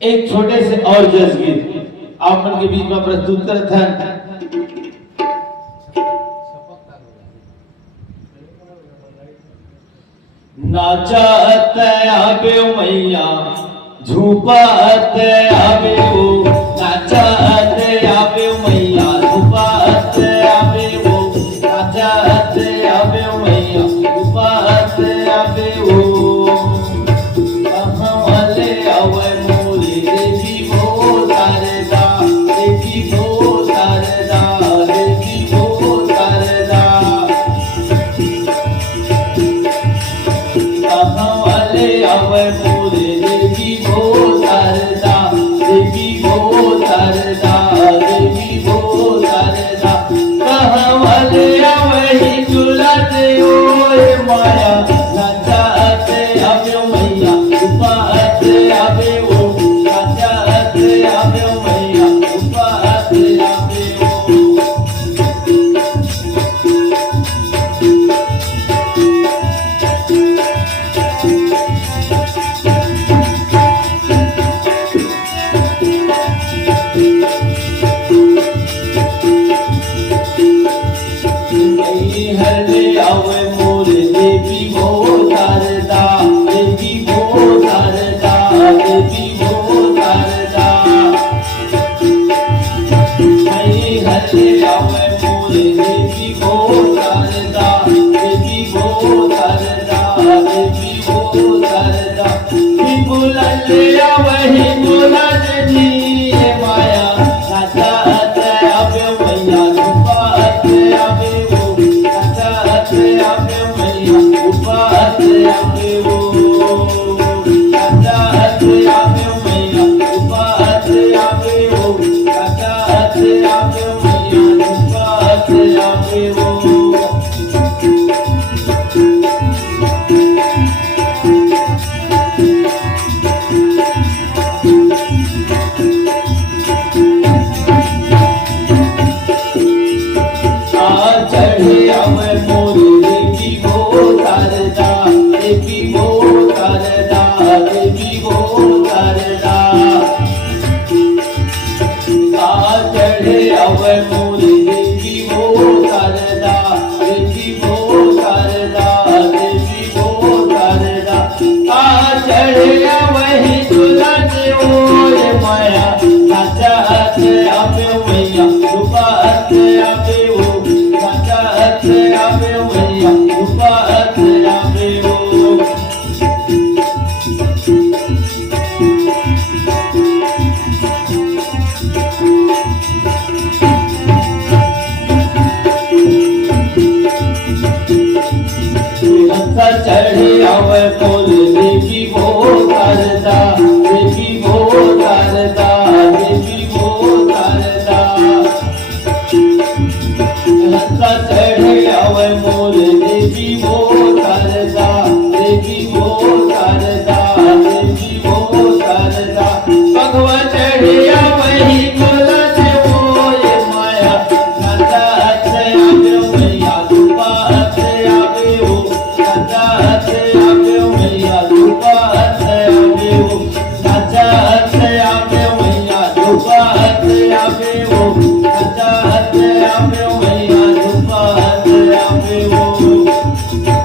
एक छोटे से और जस गीत आप मन के बीच में प्रस्तुत करत हन। नाचत आवे मैया झूपत आवे वो, नाचत आवे मैया झूपत आवे वो, नाचत आवे मैया झूपत आवे वो। कहवले आवे मोरे देवी भो तारदा, देवी भो तारदा, देवी भो तारदा। कहवले आवे मोरे देवी भो तारदा, देवी भो तारदा, देवी भो तारदा। कहवले आवे झूलत ओए माया, नाचत आवे मैया झूपत आवे वो, नाचत आवे मैया झूपत आवे वो। हरे आवे मोरे देवी भो तारदा, देवी भो तारदा, देवी भो तारदा। हरे आवे मोरे देवी भो तारदा, देवी भो तारदा, देवी भो तारदा। हिंगुलले आवे हिंगुलजनी माया, नाचत आवे मैया झूपत आवे वो, नाचत आवे मैया झूपत आवे वो, नाचत आवे मैया झूपत आवे वो, नाचत आवे मैया झूपत आवे वो। चढ़े आवे मोरे देवी भो तारदा, देवी भो तारदा, देवी भो